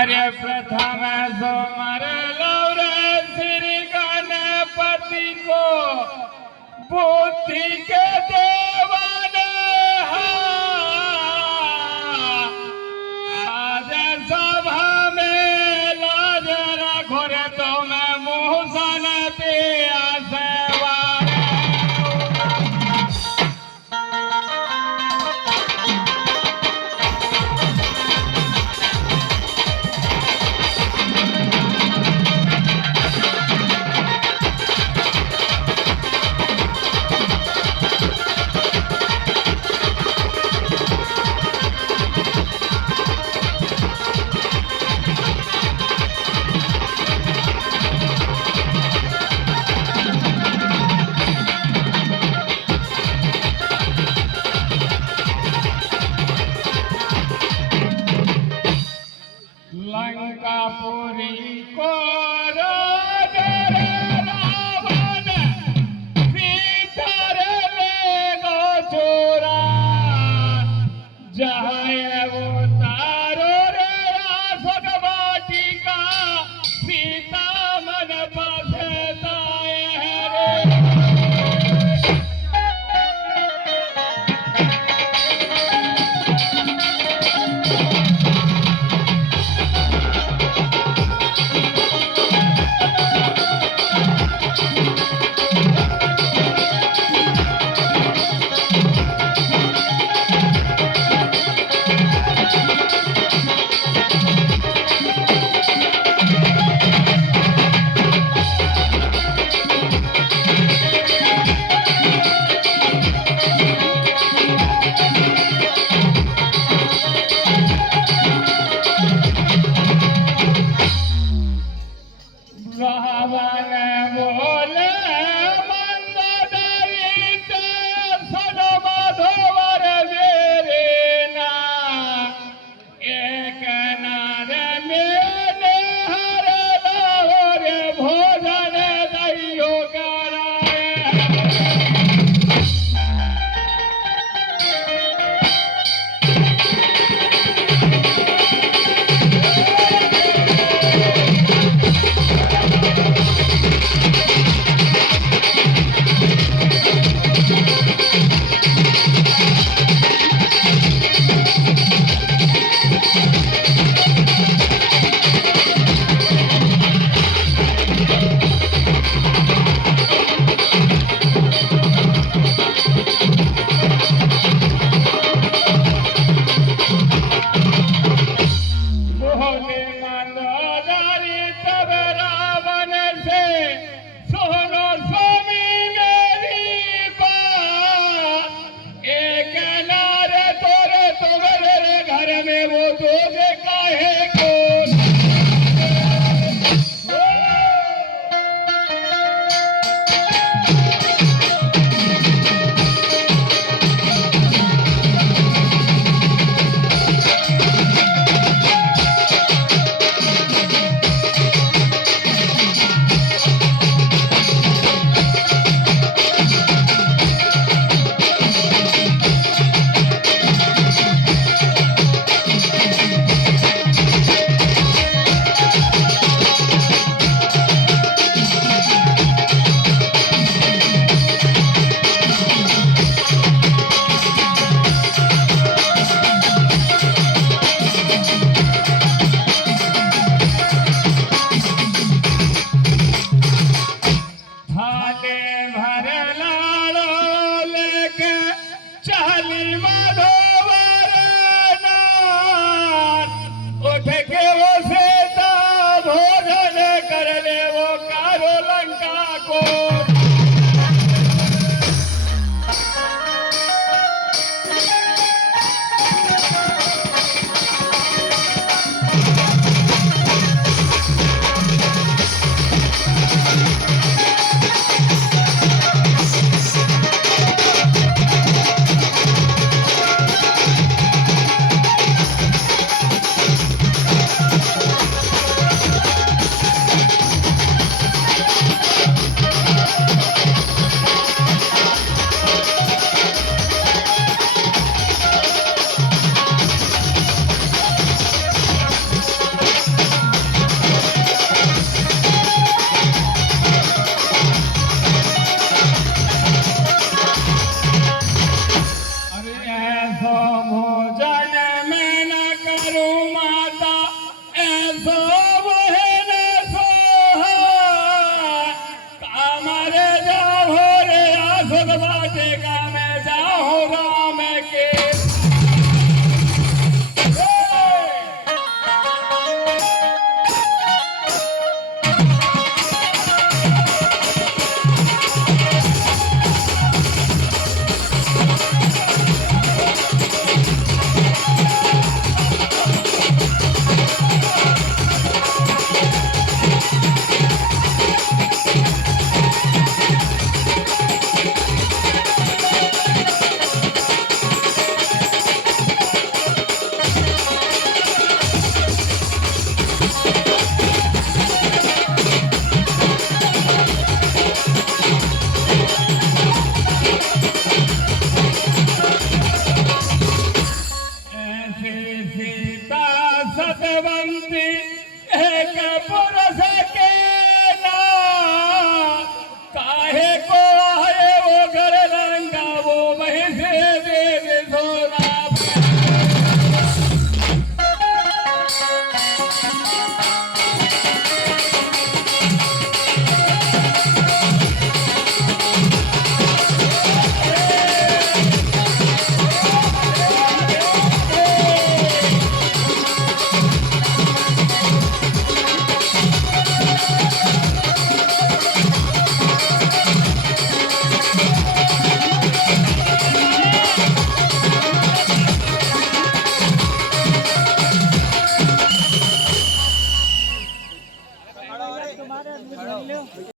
अरे प्रथम सोमर लौर श्री गणपति को बुद्धि के देवन आज सभा में लाज रखो रे तुम मुहसन पिया लंकापुरी को रावण सीता रे ले गो चोरा जहाँ वो तारो रे आसक वाटिका सीता मन पछताए रे। रावण बोले मंदोदरी से सदमधोवर मेरे ना एक नार मेले हर लाहौर भोजन दैयो कराए। ऐसो भोजन मैं न करूं माता, ऐसो बहन सोहा कामरे जाओ रे आसुद बाटे का मैं जाऊं राम के। सीता सतवंती एक पुरुष के ना, काहे को आए वो घर रंगा वो वहीं से दे सोना।